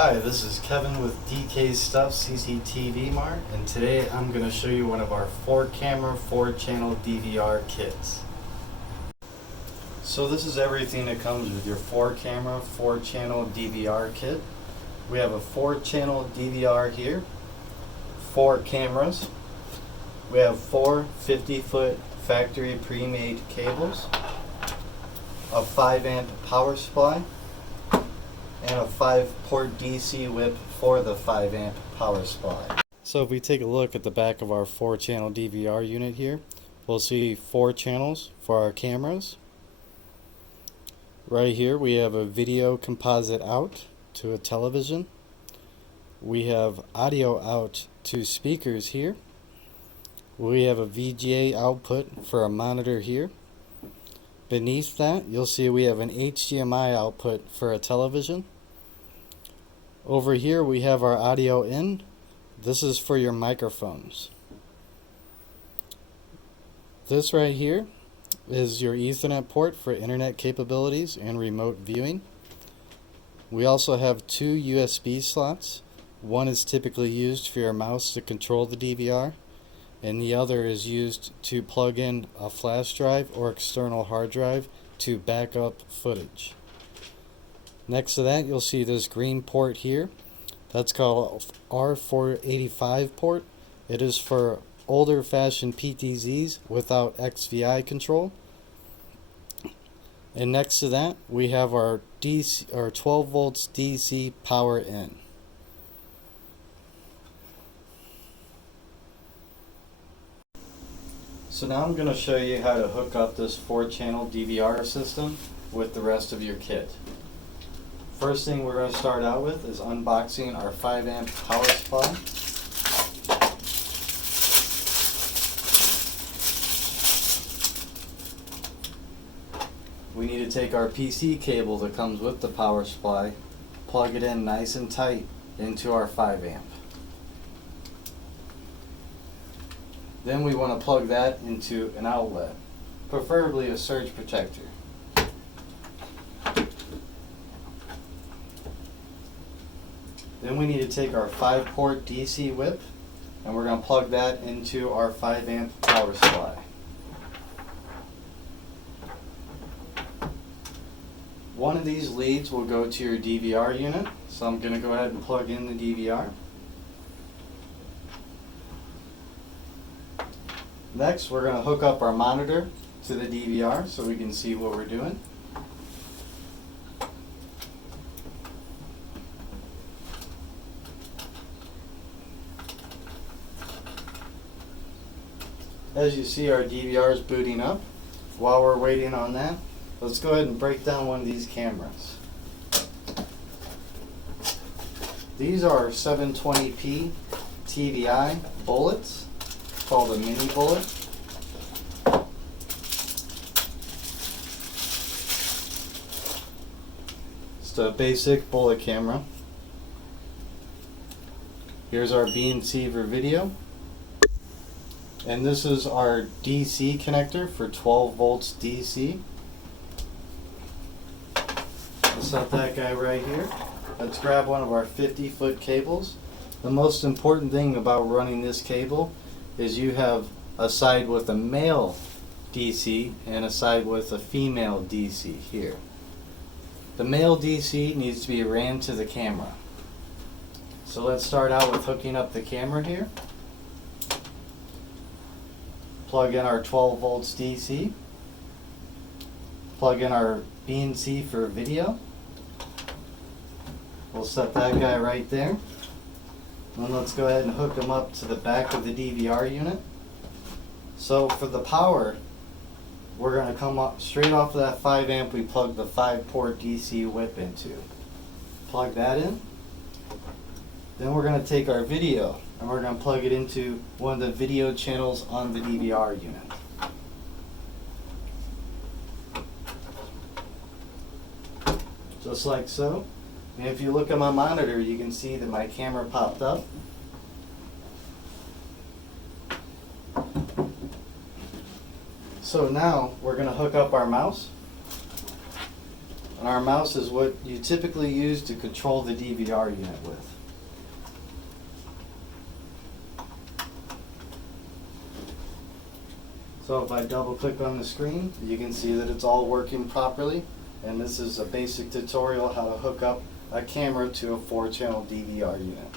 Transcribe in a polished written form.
Hi, this is Kevin with DK Stuff CCTV Mart, and today I'm going to show you one of our 4-camera, 4-channel DVR kits. So this is everything that comes with your 4-camera, 4-channel DVR kit. We have a 4-channel DVR here, 4 cameras. We have 4 50-foot factory pre-made cables, a 5-amp power supply, and a 5-port DC whip for the 5-amp power supply. So if we take a look at the back of our 4-channel DVR unit here, we'll see 4 channels for our cameras. Right here we have a video composite out to a television. We have audio out to speakers here. We have a VGA output for a monitor here. Beneath that, you'll see we have an HDMI output for a television. Over here we have our audio in. This is for your microphones. This right here is your Ethernet port for internet capabilities and remote viewing. We also have 2 USB slots. One is typically used for your mouse to control the DVR, and the other is used to plug in a flash drive or external hard drive to back up footage. Next to that, you'll see this green port here. That's called R485 port. It is for older fashioned PTZs without XVI control. And next to that, we have our 12 volts DC power in. So now I'm going to show you how to hook up this 4-channel DVR system with the rest of your kit. First thing we're going to start out with is unboxing our 5-amp power supply. We need to take our PC cable that comes with the power supply, plug it in nice and tight into our 5-amp. Then we want to plug that into an outlet, preferably a surge protector. Then we need to take our 5-port DC whip and we're going to plug that into our 5-amp power supply. One of these leads will go to your DVR unit, so I'm going to go ahead and plug in the DVR. Next, we're going to hook up our monitor to the DVR so we can see what we're doing. As you see, our DVR is booting up. While we're waiting on that, let's go ahead and break down one of these cameras. These are 720p TVI bullets, called a mini bullet. It's a basic bullet camera. Here's our B&C for video. And this is our DC connector for 12 volts DC. We'll set that guy right here. Let's grab one of our 50-foot cables. The most important thing about running this cable is you have a side with a male DC and a side with a female DC here. The male DC needs to be ran to the camera. So let's start out with hooking up the camera here. Plug in our 12 volts DC. Plug in our B&C for video. We'll set that guy right there. And let's go ahead and hook them up to the back of the DVR unit. So for the power, we're going to come up straight off of that 5-amp we plugged the 5-port DC whip into. Plug that in. Then we're going to take our video and we're going to plug it into one of the video channels on the DVR unit. Just like so. And if you look at my monitor, you can see that my camera popped up. So now we're going to hook up our mouse. And our mouse is what you typically use to control the DVR unit with. So if I double click on the screen, you can see that it's all working properly. And this is a basic tutorial how to hook up a camera to a 4-channel DVR unit.